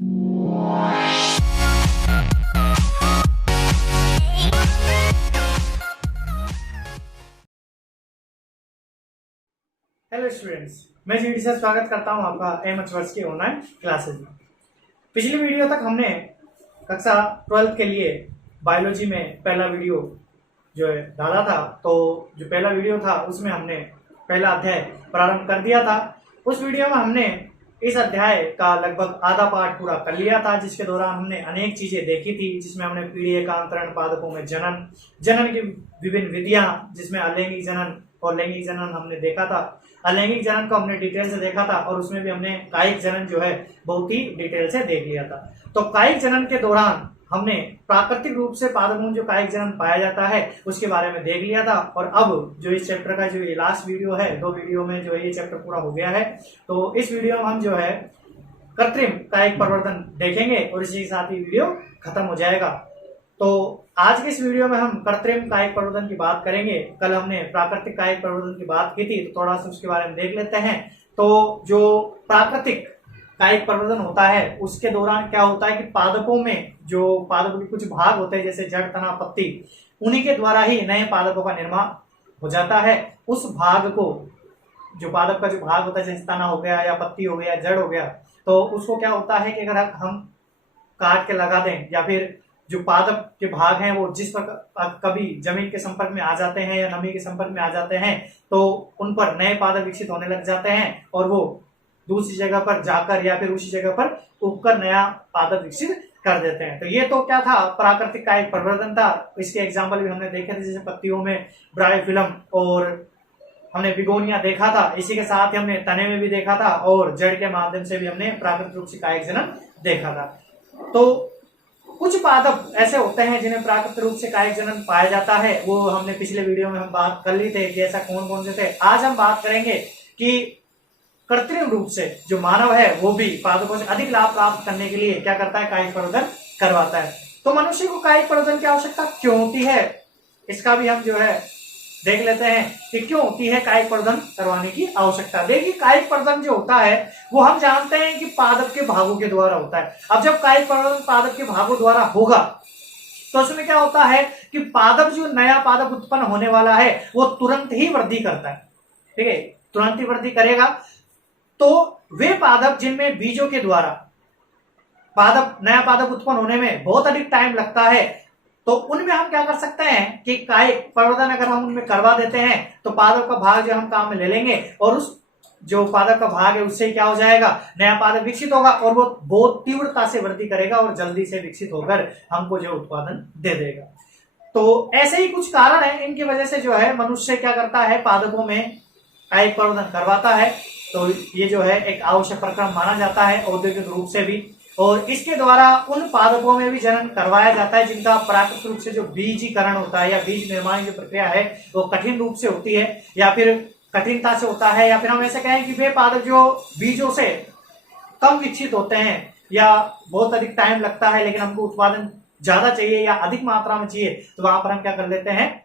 Hello students, मैं GD से स्वागत करता हूं आपका एमएच वर्स के ऑनलाइन क्लासेस में। पिछली वीडियो तक हमने कक्षा 12 के लिए बायोलॉजी में पहला वीडियो जो है डाला था। तो जो पहला वीडियो था उसमें हमने पहला अध्याय प्रारंभ कर दिया था। उस वीडियो में हमने इस अध्याय का लगभग आधा पार्ट पूरा कर लिया था, जिसके दौरान हमने अनेक चीजें देखी थी, जिसमें हमने पीढ़ी का अंतरण, पादपों में जनन की विभिन्न विधियां, जिसमें अलैंगिक जनन और लैंगिक जनन हमने देखा था। अलैंगिक जनन को हमने डिटेल से देखा था और उसमें भी हमने कायिक जनन जो है बहुत ही डिटेल से देख लिया था। तो कायिक जनन के दौरान हमने प्राकृतिक रूप से पादपों में जो कायिक जनन पाया जाता है उसके बारे में देख लिया था। और अब जो इस चैप्टर का जो ये लास्ट वीडियो है, 2 वीडियो में जो ये चैप्टर पूरा हो गया है। तो इस वीडियो में हम जो है कृत्रिम कायिक प्रवर्धन देखेंगे और इसी के साथ ही वीडियो खत्म हो जाएगा। तो आज के इस वीडियो में हम कृत्रिम कायिक प्रवर्धन की बात करेंगे। कल हमने प्राकृतिक कायिक प्रवर्धन की बात की थी, तो थोड़ा सा उसके बारे में देख लेते हैं। तो जो प्राकृतिक कायिक प्रवर्धन होता है उसके दौरान क्या होता है कि पादपों में जो पादपों के कुछ भाग होते हैं, जैसे जड़, तना, पत्ती, उन्हीं के द्वारा ही नए पादपों का निर्माण हो जाता है। उस भाग को, जो पादप का जो भाग होता है, जैसे तना हो गया या पत्ती हो गया, जड़ हो गया, तो उसको क्या होता है कि अगर हम काट के लगा दें या फिर जो पादप के भाग हैं वो जिस पर कभी जमीन के संपर्क में आ जाते हैं या नमी के संपर्क में आ जाते हैं तो उन पर नए पादप विकसित होने लग जाते हैं और वो दूसरी जगह पर जाकर या फिर उसी जगह पर उगकर नया पादप विकसित कर देते हैं। तो ये तो क्या था, प्राकृतिक कायिक प्रवर्धन था। इसके एग्जाम्पल भी हमने देखे थे, जैसे पत्तियों में ब्रायोफिलम और हमने बिगोनिया देखा था। इसी के साथ ही हमने तने में भी देखा था और जड़ के माध्यम से भी हमने प्राकृतिक रूप से कायिक जनन देखा था। तो कुछ पादप ऐसे होते हैं जिन्हें प्राकृतिक रूप से कायिक जनन पाया जाता है, वो हमने पिछले वीडियो में हम बात कर ली थे कि ऐसा कौन कौन से थे। आज हम बात करेंगे कि कृत्रिम रूप से जो मानव है वो भी पादपों से अधिक लाभ प्राप्त करने के लिए क्या करता है, कायिक प्रवर्धन करवाता है। तो मनुष्य को कायिक प्रवर्धन की आवश्यकता क्यों होती है, इसका भी हम जो है देख लेते हैं कि क्यों होती है कायिक प्रवर्धन करवाने की आवश्यकता। देखिए, कायिक प्रवर्धन जो होता है वो हम जानते हैं कि पादप के भागों के द्वारा होता है। अब जब कायिक प्रवर्धन पादप के भागों द्वारा होगा तो उसमें क्या होता है कि पादप, जो नया पादप उत्पन्न होने वाला है, वो तुरंत ही वृद्धि करता है। ठीक है, तुरंत ही वृद्धि करेगा। तो वे पादप जिनमें बीजों के द्वारा नया पादप उत्पन्न होने में बहुत अधिक टाइम लगता है, तो उनमें हम क्या कर सकते हैं कि कायिक प्रवर्धन अगर हम उनमें करवा देते हैं तो पादप का भाग जो हम काम में ले लेंगे और उस जो पादप का भाग है उससे क्या हो जाएगा, नया पादप विकसित होगा और वो बहुत तीव्रता से वृद्धि करेगा और जल्दी से विकसित होकर हमको जो उत्पादन दे देगा। तो ऐसे ही कुछ कारण है, इनकी वजह से जो है मनुष्य क्या करता है, पादपों में कायिक प्रवर्धन करवाता है। तो ये जो है एक आवश्यक प्रक्रम माना जाता है औद्योगिक रूप से भी, और इसके द्वारा उन पादपों में भी जनन करवाया जाता है जिनका प्राकृतिक रूप से जो बीजीकरण होता है या बीज निर्माण की प्रक्रिया है वो कठिन रूप से होती है या फिर कठिनता से होता है, या फिर हम ऐसे कहें कि वे पादप जो बीजों से कम विकसित होते हैं या बहुत अधिक टाइम लगता है लेकिन हमको उत्पादन ज्यादा चाहिए या अधिक मात्रा में चाहिए, तो वहां पर हम क्या कर लेते हैं,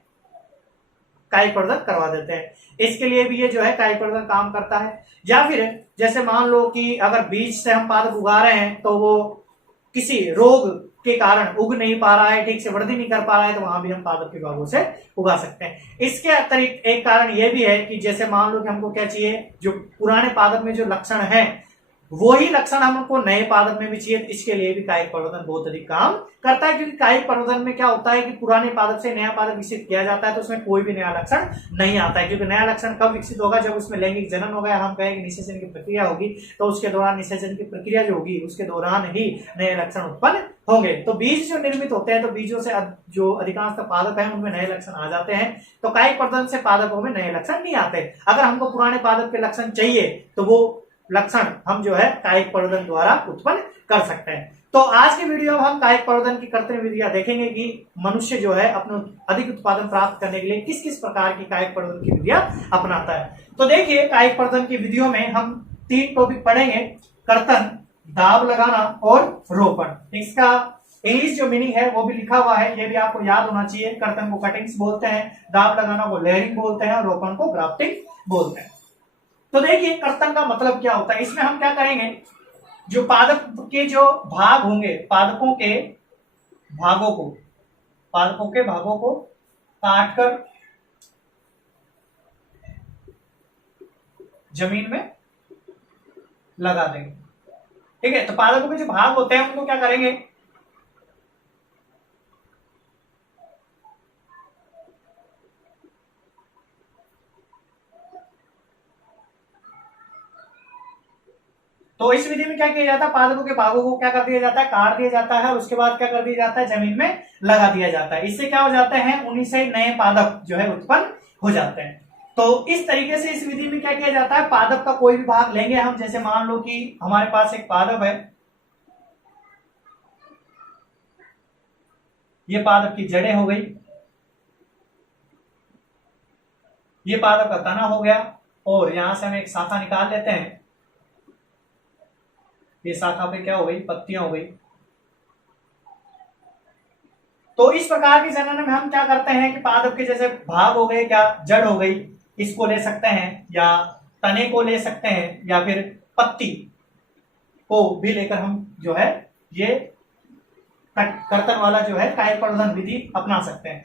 कायिक प्रवर्धन करवा देते हैं। इसके लिए भी ये जो है कायिक प्रवर्धन काम करता है। या फिर जैसे मान लो कि अगर बीज से हम पादप उगा रहे हैं तो वो किसी रोग के कारण उग नहीं पा रहा है, ठीक से वृद्धि नहीं कर पा रहा है, तो वहां भी हम पादप के भागों से उगा सकते हैं। इसके अतिरिक्त एक कारण ये भी है कि जैसे मान लो कि हमको क्या चाहिए, जो पुराने पादप में जो लक्षण है वही लक्षण हमको नए पादप में भी चाहिए, इसके लिए भी कायिक प्रवर्धन बहुत अधिक काम करता है। क्योंकि कायिक प्रवर्धन में क्या होता है कि पुराने पादप से नया पादप विकसित किया जाता है तो उसमें कोई भी नया लक्षण नहीं आता है। क्योंकि नया लक्षण कब विकसित होगा, जब उसमें लैंगिक जनन होगा या हम कहें निषेचन की प्रक्रिया होगी, तो उसके दौरान निषेचन की प्रक्रिया जो होगी उसके दौरान ही नए लक्षण उत्पन्न होंगे। तो बीज जो निर्मित होते हैं तो बीजों से जो अधिकांश पादप है उनमें नए लक्षण आ जाते हैं। तो कायिक प्रवर्धन से पादपों में नए लक्षण नहीं आते। अगर हमको पुराने पादप के लक्षण चाहिए तो वो लक्षण हम जो है कायिक प्रवर्धन द्वारा उत्पन्न कर सकते हैं। तो आज के वीडियो में हम कायिक प्रवर्धन की कृत्रिम विधियां देखेंगे कि मनुष्य जो है अपने अधिक उत्पादन प्राप्त करने के लिए किस किस प्रकार की कायिक प्रवर्धन की विधियां अपनाता है। तो देखिए, कायिक प्रवर्धन की विधियों में हम 3 टॉपिक पढ़ेंगे, कर्तन, दाब लगाना और रोपण। इसका इंग्लिश जो मीनिंग है वो भी लिखा हुआ है, ये भी आपको याद होना चाहिए। कर्तन को कटिंग्स बोलते हैं, दाब लगाना को लेयरिंग बोलते हैं और रोपण को ग्राफ्टिंग बोलते हैं। तो देखिए, कर्तन का मतलब क्या होता है। इसमें हम क्या करेंगे जो पादप के जो भाग होंगे, पादपों के भागों को काटकर जमीन में लगा देंगे। ठीक है, तो पादपों के जो भाग होते हैं उनको क्या करेंगे, तो इस विधि में क्या किया जाता है, पादपों के भागों को क्या कर दिया जाता है, काट दिया जाता है और उसके बाद क्या कर दिया जाता है, जमीन में लगा दिया जाता है। इससे क्या हो जाता है, उन्हीं से नए पादप जो है उत्पन्न हो जाते हैं। तो इस तरीके से इस विधि में क्या किया जाता है, पादप का कोई भी भाग लेंगे हम, जैसे मान लो कि हमारे पास एक पादप है, ये पादप की जड़ें हो गई, ये पादप का तना हो गया, और यहां से हम एक शाखा निकाल लेते हैं, ये शाखा पे क्या हो गई, पत्तियां हो गई। तो इस प्रकार के जनन में हम क्या करते हैं कि पादप के जैसे भाग हो गए, क्या जड़ हो गई, इसको ले सकते हैं, या तने को ले सकते हैं, या फिर पत्ती को भी लेकर हम जो है ये कर्तन वाला जो है कायिक प्रवर्धन विधि अपना सकते हैं।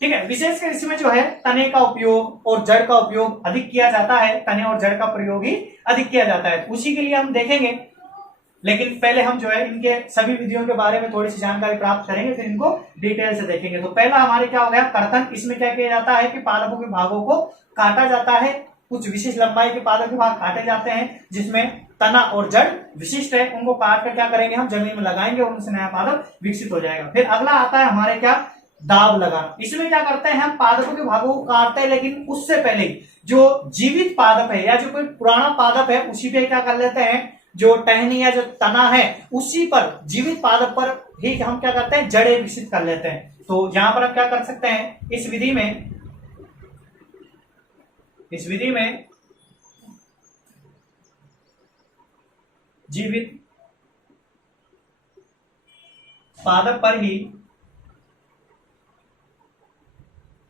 ठीक है, विशेषकर इसमें जो है तने का उपयोग और जड़ का उपयोग अधिक किया जाता है, तने और जड़ का प्रयोग ही अधिक किया जाता है, उसी के लिए हम देखेंगे। लेकिन पहले हम जो है इनके सभी विधियों के बारे में थोड़ी सी जानकारी प्राप्त करेंगे, फिर इनको डिटेल से देखेंगे। तो पहला हमारे क्या हो गया, कर्तन। इसमें क्या किया जाता है कि पादपों के भागों को काटा जाता है, कुछ विशिष्ट लंबाई के पादप के भाग काटे जाते हैं जिसमें तना और जड़ विशिष्ट है, उनको काट कर क्या करेंगे, हम जमीन में लगाएंगे और उनसे नया पादप विकसित हो जाएगा। फिर अगला आता है हमारे क्या, दाब लगाना। इसमें क्या करते हैं, हम पादपों के भागों को काटते हैं, लेकिन उससे पहले जो जीवित पादप है या जो कोई पुराना पादप है उसी पे क्या कर लेते हैं, जो टहनी या जो तना है उसी पर, जीवित पादप पर ही हम क्या करते हैं, जड़ें विकसित कर लेते हैं। तो यहां पर हम क्या कर सकते हैं, इस विधि में जीवित पादप पर ही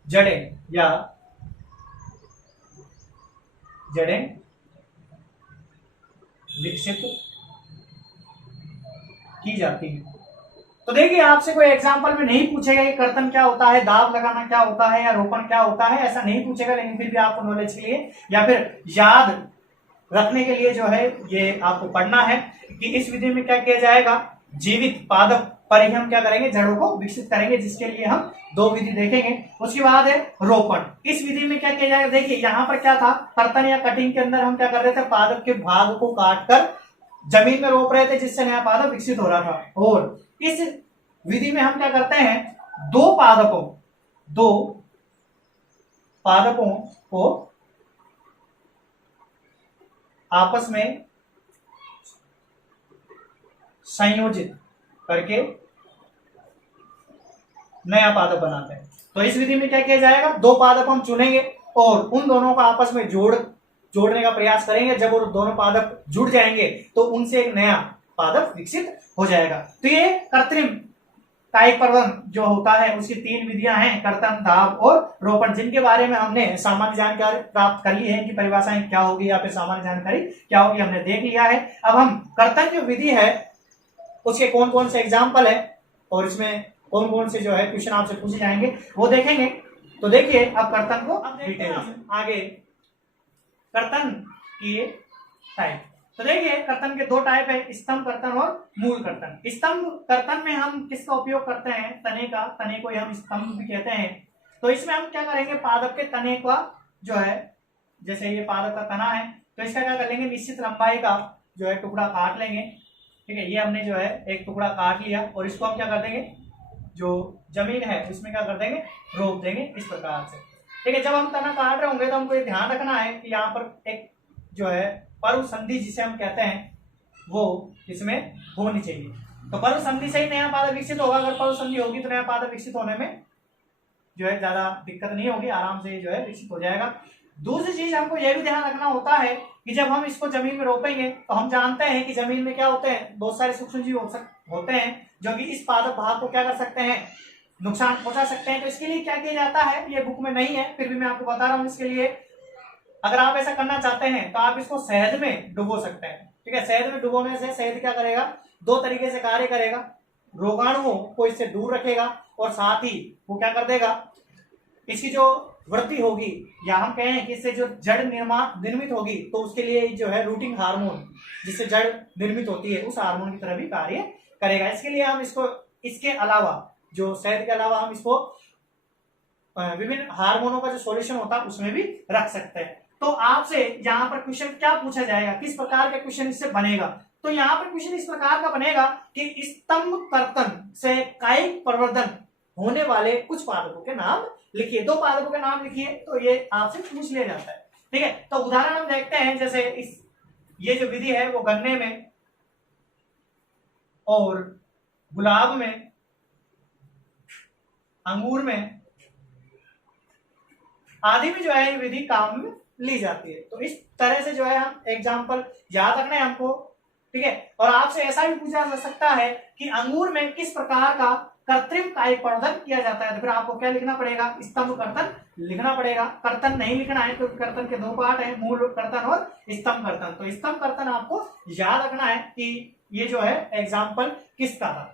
जड़ें विकसित की जाती है। तो देखिए, आपसे कोई एग्जांपल में नहीं पूछेगा कि कर्तन क्या होता है, दाब लगाना क्या होता है, या रोपण क्या होता है, ऐसा नहीं पूछेगा, लेकिन फिर भी आपको नॉलेज के लिए या फिर याद रखने के लिए जो है ये आपको पढ़ना है कि इस विधि में क्या किया जाएगा, जीवित पादप पर ही हम क्या करेंगे, जड़ों को विकसित करेंगे, जिसके लिए हम दो विधि देखेंगे। उसके बाद है रोपण। इस विधि में क्या किया जाएगा, देखिए यहां पर क्या था, कर्तन या कटिंग के अंदर हम क्या कर रहे थे, पादप के भाग को काटकर जमीन में रोप रहे थे, जिससे नया पादप विकसित हो रहा था। और इस विधि में हम क्या करते हैं, दो पादपों को आपस में संयोजित करके नया पादप बनाते हैं। तो इस विधि में क्या किया जाएगा, दो पादप हम चुनेंगे और उन दोनों को आपस में जोड़ने का प्रयास करेंगे। जब वो दोनों पादप जुड़ जाएंगे तो उनसे एक नया पादप विकसित हो जाएगा। तो ये कृत्रिम कायिक प्रवर्धन जो होता है उसकी तीन विधियां हैं, कर्तन, दाब और रोपण, जिनके बारे में हमने सामान्य जानकारी प्राप्त कर ली है कि परिभाषाएं क्या होगी या फिर सामान्य जानकारी क्या होगी, हमने देख लिया है। अब हम कर्तन जो विधि है उसके कौन कौन से एग्जाम्पल है और इसमें कौन कौन से जो है क्वेश्चन आपसे पूछे जाएंगे वो देखेंगे। तो देखिए, अब कर्तन को डिटेल आगे, कर्तन की टाइप। तो देखिए, कर्तन के दो टाइप है, स्तंभ कर्तन और मूल कर्तन। स्तंभ कर्तन में हम किसका उपयोग करते हैं, तने का, तने को हम स्तंभ भी कहते हैं। तो इसमें हम क्या करेंगे, पादप के तने का जो है, जैसे ये पादप का तना है तो इसका क्या कर लेंगे, निश्चित लंबाई का जो है टुकड़ा काट लेंगे। ठीक है, ये हमने जो है एक टुकड़ा काट लिया और इसको हम क्या कर देंगे, जो जमीन है उसमें क्या कर देंगे, रोप देंगे इस प्रकार से। ठीक है, जब हम तना काट रहे होंगे तो हमको ये ध्यान रखना है कि यहाँ पर एक जो है पर्व संधि जिसे हम कहते हैं वो इसमें होनी चाहिए। तो पर्व संधि से ही नया पादप विकसित होगा। अगर पर्व संधि होगी तो नया पादप विकसित होने में जो है ज्यादा दिक्कत नहीं होगी, आराम से जो है विकसित हो जाएगा। दूसरी चीज हमको यह भी ध्यान रखना होता है कि जब हम इसको जमीन में रोपेंगे तो हम जानते हैं कि जमीन में क्या होते हैं, बहुत सारे सूक्ष्म जीव होते हैं जो कि इस पादप भाग को क्या कर सकते हैं, नुकसान पहुंचा सकते हैं। तो इसके लिए क्या किया जाता है, ये बुक में नहीं है फिर भी मैं आपको बता रहा हूं। इसके लिए अगर आप ऐसा करना चाहते हैं तो आप इसको शहद में डुबो सकते हैं। ठीक है। शहद में डुबोने से शहद क्या करेगा, दो तरीके से कार्य करेगा, रोगाणुओं को इससे दूर रखेगा और साथ ही वो क्या कर देगा, इसकी जो वृद्धि होगी या हम कहें कि इससे जो जड़ निर्मित होगी तो उसके लिए जो है रूटिंग हार्मोन जिससे जड़ निर्मित होती है उस हार्मोन की तरह भी कार्य करेगा। इसके लिए हम इसको इसके अलावा जो शहद के अलावा हम इसको विभिन्न हार्मोनों का जो सॉल्यूशन होता है उसमें भी रख सकते हैं। तो आपसे यहाँ पर क्वेश्चन क्या पूछा जाएगा, किस प्रकार का क्वेश्चन इससे बनेगा, तो यहाँ पर क्वेश्चन इस प्रकार का बनेगा कि स्तंभ कर्तन से कायिक प्रवर्धन होने वाले कुछ पादपों के नाम लिखिए। दो पादपों के नाम लिखिए, तो ये आपसे पूछ लिया जाता है। ठीक है, तो उदाहरण हम देखते हैं, जैसे ये जो विधि है वो गन्ने में और गुलाब में, अंगूर में आदि में जो है ये विधि काम में ली जाती है। तो इस तरह से जो है हम एग्जाम्पल याद रखना है हमको। ठीक है, और आपसे ऐसा भी पूछा जा सकता है कि अंगूर में किस प्रकार का कृत्रिम कायिक प्रवर्धन किया जाता है, तो फिर आपको क्या लिखना पड़ेगा, स्तंभ कर्तन लिखना पड़ेगा। कर्तन नहीं लिखना है क्योंकि कर्तन के दो पार्ट है, मूल कर्तन और स्तंभ कर्तन। तो स्तंभ कर्तन आपको याद रखना है कि ये जो है एग्जाम्पल किसका था।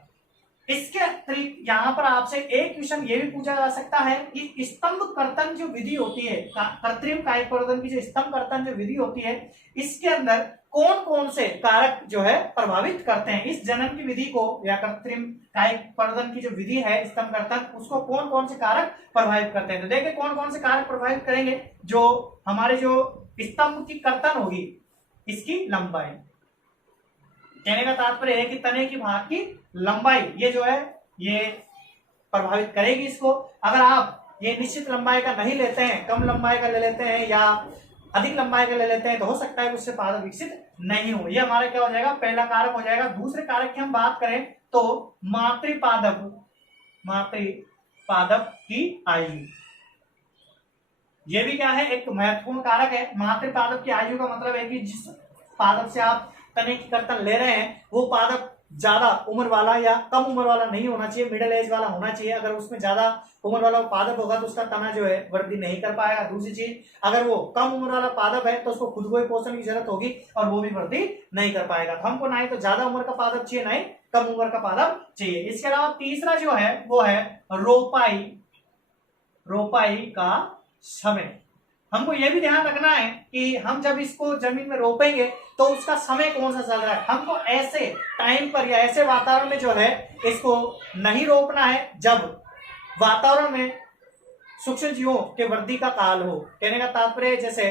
इसके अतिरिक्त यहाँ पर आपसे एक क्वेश्चन ये भी पूछा जा सकता है कि स्तंभ कर्तन जो विधि होती है, कृत्रिम कायिक प्रवर्धन की जो स्तंभ कर्तन जो विधि होती है, इसके अंदर कौन कौन से कारक जो है प्रभावित करते हैं। इस जनन की विधि को या कृत्रिम कायिक प्रवर्धन की जो विधि है स्तंभ कर्तन, उसको कौन कौन से कारक प्रभावित करते हैं। तो देखिए कौन कौन से कारक प्रभावित करेंगे। जो हमारे जो स्तंभ की कर्तन होगी इसकी लंबाई, कहने का तात्पर्य है कि तने की भाग की लंबाई ये जो है ये प्रभावित करेगी इसको। अगर आप ये निश्चित लंबाई का नहीं लेते हैं, कम लंबाई का ले लेते हैं या अधिक लंबाई का ले लेते हैं, तो हो सकता है कि उससे पादप विकसित नहीं हो। ये हमारा क्या हो जाएगा, पहला कारक हो जाएगा। दूसरे कारक की हम बात करें तो मातृपादप की आयु, ये भी क्या है, एक महत्वपूर्ण कारक है। मातृपादप की आयु का मतलब है कि जिस पादप से आप तने की कर्तन ले रहे हैं वो पादप ज्यादा उम्र वाला या कम उम्र वाला नहीं होना चाहिए, मिडिल एज वाला होना चाहिए। अगर उसमें ज्यादा उम्र वाला पादप होगा तो उसका तना जो है वृद्धि नहीं कर पाएगा। दूसरी चीज, अगर वो कम उम्र वाला पादप है तो उसको खुद को ही पोषण की जरूरत होगी और वो भी वृद्धि नहीं कर पाएगा। तो हमको ना ही तो ज्यादा उम्र का पादप चाहिए, ना ही कम उम्र का पादप चाहिए। इसके अलावा तीसरा जो है वो है रोपाई का समय। हमको यह भी ध्यान रखना है कि हम जब इसको जमीन में रोपेंगे तो उसका समय कौन सा चल रहा है। हमको ऐसे टाइम पर या ऐसे वातावरण में जो है इसको नहीं रोपना है जब वातावरण में सूक्ष्म जीवों के वृद्धि का काल हो। कहने का तात्पर्य जैसे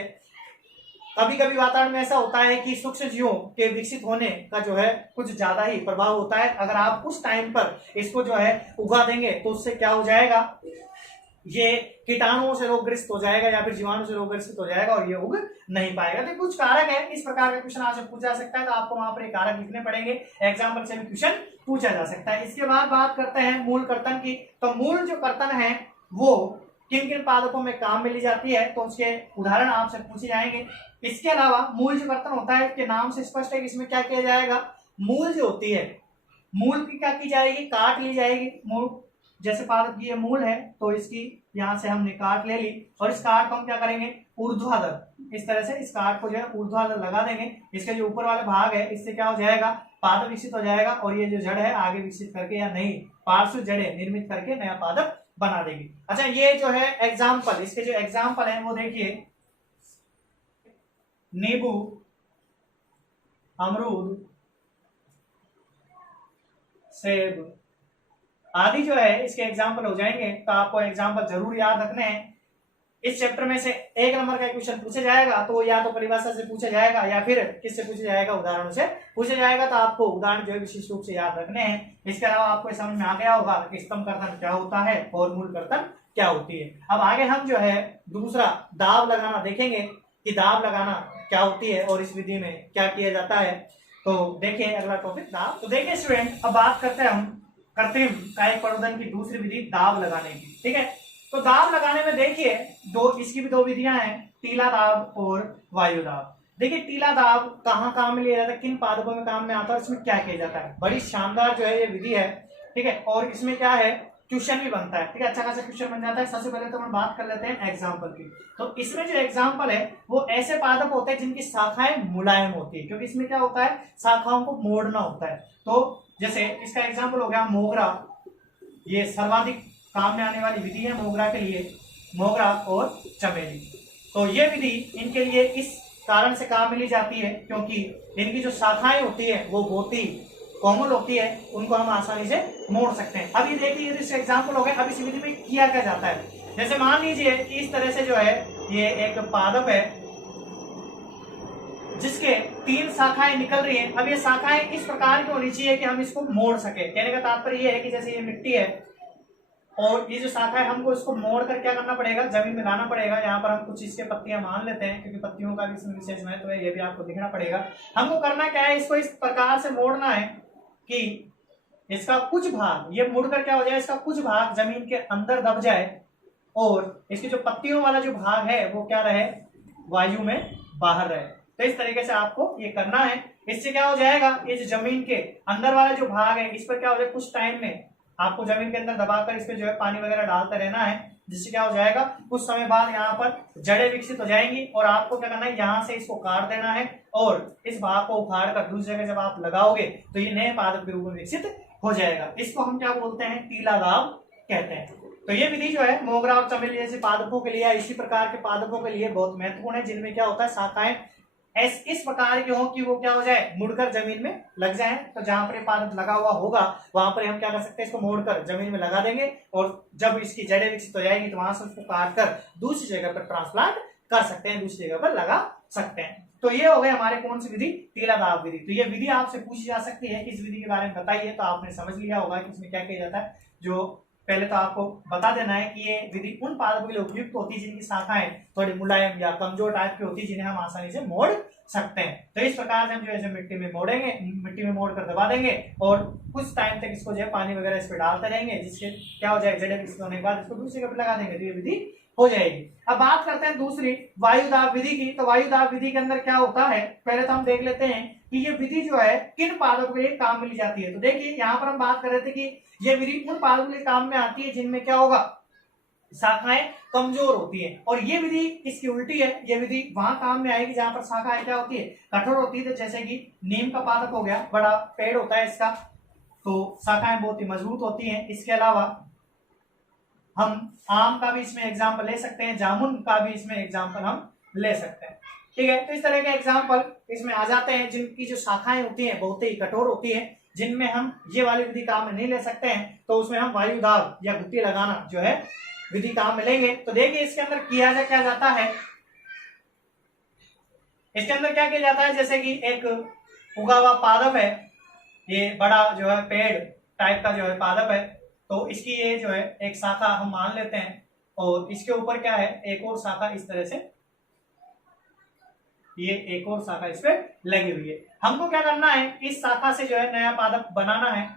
कभी कभी वातावरण में ऐसा होता है कि सूक्ष्म जीवों के विकसित होने का जो है कुछ ज्यादा ही प्रभाव होता है। अगर आप उस टाइम पर इसको जो है उगा देंगे तो उससे क्या हो जाएगा, ये कीटाणुओं से रोगग्रस्त हो जाएगा या फिर जीवाणु से रोगग्रस्त हो जाएगा और ये उग नहीं पाएगा। तो कुछ कारक है, इस प्रकार का क्वेश्चन आपसे पूछा जा सकता है, तो आपको वहां पर एक कारक लिखने पड़ेंगे। एग्जाम्पल से भी क्वेश्चन पूछा जा सकता है। इसके बाद बात करते हैं मूल कर्तन की। तो मूल जो कर्तन है वो किन किन पादपों में काम में ली जाती है, तो उसके उदाहरण आपसे पूछे जाएंगे। इसके अलावा मूल जो कर्तन होता है, इसके नाम से स्पष्ट है कि इसमें क्या किया जाएगा। मूल जो होती है, मूल की क्या की जाएगी, काट ली जाएगी। मूल जैसे पादप की ये मूल है तो इसकी यहां से हमने काट ले ली और इस काट को हम क्या करेंगे, ऊर्ध्वाधर, इस तरह से इस काट को जो है ऊर्ध्वाधर लगा देंगे। इसके जो ऊपर वाला भाग है इससे क्या हो जाएगा, पादप विकसित हो जाएगा और ये जो जड़ है आगे विकसित करके या नहीं पार्श्व जड़ें निर्मित करके नया पादप बना देगी। अच्छा, ये जो है एग्जाम्पल, इसके जो एग्जाम्पल है वो देखिए, नींबू, अमरूद, सेब आदि जो है इसके एग्जाम्पल हो जाएंगे। तो आपको एग्जाम्पल जरूर याद रखने हैं। इस चैप्टर में से एक नंबर का क्वेश्चन पूछा जाएगा तो या तो परिभाषा से पूछा जाएगा या फिर किससे पूछा जाएगा, उदाहरणों से पूछा जाएगा। तो आपको उदाहरण जो है विशेष रूप से याद रखने हैं। इसके अलावा आपको समझ में आ गया होगा कि स्तंभ कर्तन क्या होता है और मूल कर्तन क्या होती है। अब आगे हम जो है दूसरा दाब लगाना देखेंगे कि दाब लगाना क्या होती है और इस विधि में क्या किया जाता है। तो देखिए अगला टॉपिक दाब। तो देखिए स्टूडेंट, अब बात करते हैं हम कृत्रिम कायिक प्रवर्धन की दूसरी विधि दाब लगाने की। ठीक है, तो दाब लगाने में देखिए इसकी भी दो विधियां हैं, टीला दाब और वायु दाब। देखिए टीला दाब कहाँ काम में लिया जाता है, किन पादपों में काम में आता है, इसमें क्या किया जाता है। बड़ी शानदार जो है ये विधि है। ठीक है, और इसमें क्या है क्वेश्चन भी बनता है, ठीक है, अच्छा खासा क्वेश्चन बन जाता है। सबसे पहले तो हम बात कर लेते हैं एग्जाम्पल की। तो इसमें जो एग्जाम्पल है वो ऐसे पादप होते हैं जिनकी शाखाएं मुलायम होती है, क्योंकि इसमें क्या होता है, शाखाओं को मोड़ना होता है। तो जैसे इसका एग्जाम्पल हो गया मोगरा, ये सर्वाधिक काम में आने वाली विधि है मोगरा के लिए, मोगरा और चमेली। तो ये विधि इनके लिए इस कारण से काम मिली जाती है क्योंकि इनकी जो शाखाएं होती है वो बहुत ही कोमल होती है, उनको हम आसानी से मोड़ सकते हैं। अब ये देखिए ये एग्जाम्पल हो गए। अब इस विधि में किया क्या जाता है, जैसे मान लीजिए कि इस तरह से जो है ये एक पादप है जिसके 3 शाखाएं निकल रही हैं। अब ये शाखाएं इस प्रकार की होनी चाहिए कि हम इसको मोड़ सके। कहने का तात्पर्य ये है कि जैसे ये मिट्टी है और ये जो शाखा है हमको इसको मोड़ कर क्या करना पड़ेगा, जमीन में लाना पड़ेगा। यहाँ पर हम कुछ इसके पत्तियां मान लेते हैं क्योंकि पत्तियों का भी इसमें विशेष महत्व है, ये भी आपको दिखना पड़ेगा। हमको करना क्या है, इसको इस प्रकार से मोड़ना है कि इसका कुछ भाग ये मुड़कर क्या हो जाए, इसका कुछ भाग जमीन के अंदर दब जाए और इसकी जो पत्तियों वाला जो भाग है वो क्या रहे, वायु में बाहर रहे। तो इस तरीके से आपको ये करना है। इससे क्या हो जाएगा, ये जो जमीन के अंदर वाला जो भाग है इस पर क्या हो जाए, कुछ टाइम में आपको जमीन के अंदर दबाकर इस पे जो है पानी वगैरह डालते रहना है, जिससे क्या हो जाएगा, कुछ समय बाद यहाँ पर जड़ें विकसित हो जाएंगी और आपको क्या करना है, यहाँ से इसको काट देना है और इस भाग को उखाड़ कर दूसरी जगह जब आप लगाओगे तो ये नए पादप के रूप में विकसित हो जाएगा। इसको हम क्या बोलते हैं, टीला लाभ कहते हैं। तो ये विधि जो है मोगरा और चमेली जैसे पादपों के लिए, इसी प्रकार के पादपों के लिए बहुत महत्वपूर्ण है, जिनमें क्या होता है शाखाएं इस प्रकार के हो कि वो क्या हो जाए, मुड़कर जमीन में लग जाए। तो जहां पर पादप लगा हुआ होगा वहां पर हम क्या कर सकते हैं, इसको मोड़कर जमीन में लगा देंगे और जब इसकी जड़ें विकसित हो जाएगी तो वहां से उसको काट कर दूसरी जगह पर ट्रांसप्लांट कर सकते हैं, दूसरी जगह पर लगा सकते हैं। तो ये हो गए हमारे कौन सी विधि, टीला दाब विधि। तो ये विधि आपसे पूछी जा सकती है कि इस विधि के बारे में बताइए, तो आपने समझ लिया होगा कि इसमें क्या किया जाता है। जो पहले तो आपको बता देना है कि ये विधि उन पादपों के लिए उपयुक्त होती है जिनकी शाखाएं थोड़ी मुलायम या कमजोर टाइप की होती है, जिन्हें हम आसानी से मोड़ सकते हैं। तो इस प्रकार से हम जो है मिट्टी में मोड़ेंगे, मिट्टी में मोड़ कर दबा देंगे और कुछ टाइम तक इसको जो है पानी वगैरह इस पर डालते रहेंगे, जिससे क्या हो जाएगा, जड़ें विकसित होने के बाद इसको दूसरी जगह पर लगा देंगे तो ये विधि हो जाएगी। अब बात करते हैं दूसरी वायुदाब विधि की। तो वायुदाब विधि के अंदर क्या होता है, पहले तो हम देख लेते हैं कि ये विधि जो है किन पादपों के लिए काम मिली जाती है। तो देखिए यहाँ पर हम बात कर रहे थे कि ये विधि उन पादपों के लिए काम में आती है जिनमें क्या होगा, शाखाएं कमजोर होती है। और ये विधि इसकी उल्टी है, ये विधि वहां काम में आएगी जहां पर शाखाएं क्या होती है, कठोर होती है। तो जैसे कि नीम का पादप हो गया, बड़ा पेड़ होता है इसका, तो शाखाएं बहुत ही मजबूत होती हैं। इसके अलावा हम आम का भी इसमें एग्जाम्पल ले सकते हैं, जामुन का भी इसमें एग्जाम्पल हम ले सकते हैं, ठीक है। तो इस तरह के एग्जाम्पल इसमें आ जाते हैं जिनकी जो शाखाएं होती हैं बहुत ही कठोर होती है, जिनमें हम ये वाली विधि काम में नहीं ले सकते हैं, तो उसमें हम वायुदाब या घुट्टी लगाना जो है विधि काम में लेंगे। तो देखिए इसके अंदर किया क्या जाता है, इसके अंदर क्या किया जाता है, जैसे कि एक उगा हुआ पादप है, ये बड़ा जो है पेड़ टाइप का जो है पादप है, तो इसकी ये जो है एक शाखा हम मान लेते हैं और इसके ऊपर क्या है, एक और शाखा इस तरह से, ये एक और शाखा इस पे लगी हुई है। हमको क्या करना है, इस शाखा से जो है नया पादप बनाना है।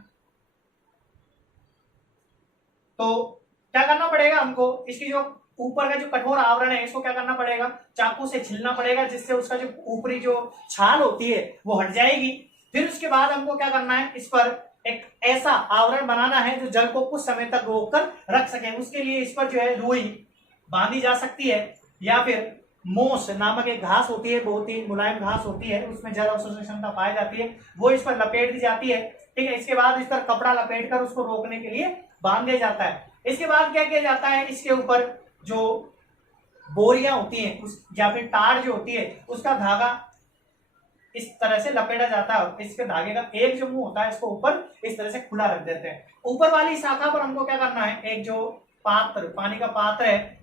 तो क्या करना पड़ेगा हमको, इसकी जो ऊपर का जो कठोर आवरण है इसको क्या करना पड़ेगा, चाकू से छिलना पड़ेगा, जिससे उसका जो ऊपरी जो छाल होती है वो हट जाएगी। फिर उसके बाद हमको क्या करना है, इस पर एक ऐसा आवरण बनाना है जो जल को कुछ समय तक रोक कर रख सके। उसके लिए इस पर जो है रुई बांधी जा सकती है या फिर मोस नामक एक घास होती है, बहुत ही मुलायम घास होती है, उसमें जल अवशोषण क्षमता पाई जाती है, वो इस पर लपेट दी जाती है, ठीक है। इसके बाद इस पर कपड़ा लपेट कर उसको रोकने के लिए बांध दिया जाता है। इसके बाद क्या किया जाता है, इसके ऊपर जो बोरियां होती हैं उस या फिर तार जो होती है उसका धागा इस तरह से लपेटा जाता है। इसके धागे का एक जो मुंह होता है इसको ऊपर इस तरह से खुला रख देते हैं। ऊपर वाली शाखा पर हमको क्या करना है, एक जो पात्र पानी का पात्र है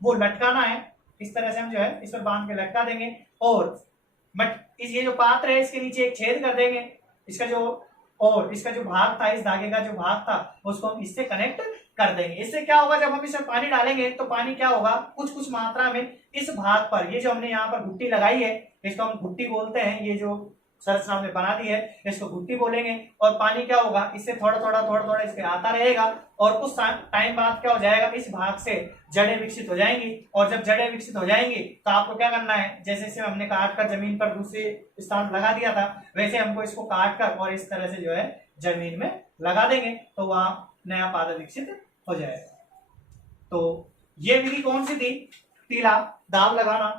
वो लटकाना है। इस तरह से हम जो है इस पर बांध के लटका देंगे और ये जो पात्र है इसके नीचे एक छेद कर देंगे। इसका जो भाग था, इस धागे का जो भाग था उसको हम इससे कनेक्ट कर देंगे। इससे क्या होगा, जब हम इसमें पानी डालेंगे तो पानी क्या होगा, कुछ मात्रा में इस भाग पर, ये जो हमने यहाँ पर घुट्टी लगाई है इसको हम घुट्टी बोलते हैं, ये जो संरचना हमने बना दी है इसको घुट्टी बोलेंगे। और पानी क्या होगा, इससे थोड़ा थोड़ा इस पे आता रहेगा और कुछ टाइम बाद क्या हो जाएगा, इस भाग से जड़ें विकसित हो जाएंगी। और जब जड़ें विकसित हो जाएंगी तो आपको क्या करना है, जैसे इसे हमने काट कर जमीन पर दूसरे स्थान लगा दिया था, वैसे हमको इसको काट कर और इस तरह से जो है जमीन में लगा देंगे। तो वहां नया पादप विकसित हो जाएगा। तो ये विधि कौन सी थी? तीला दाब लगाना,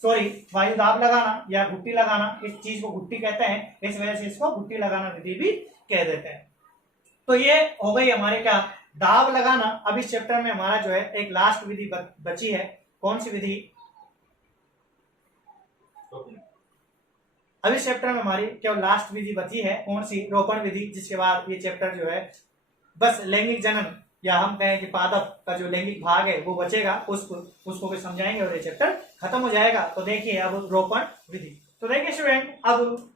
सॉरी वायु दाब लगाना या घुट्टी लगाना, इस चीज को घुट्टी कहते हैं, इस वजह से इसको घुट्टी लगाना विधि भी कह देते हैं। तो ये हो गई हमारे क्या, दाब लगाना। अब इस चैप्टर में हमारा जो है एक लास्ट विधि बची है। कौन सी विधि? अब इस चैप्टर में हमारी केवल लास्ट विधि बची है। कौन सी? रोपण विधि। जिसके बाद ये चैप्टर जो है बस लैंगिक जनन या हम कहें कि पादप का जो लैंगिक भाग है वो बचेगा, उसको भी समझाएंगे और ये चैप्टर खत्म हो जाएगा। तो देखिए अब रोपण विधि। तो देखिए स्टूडेंट, अब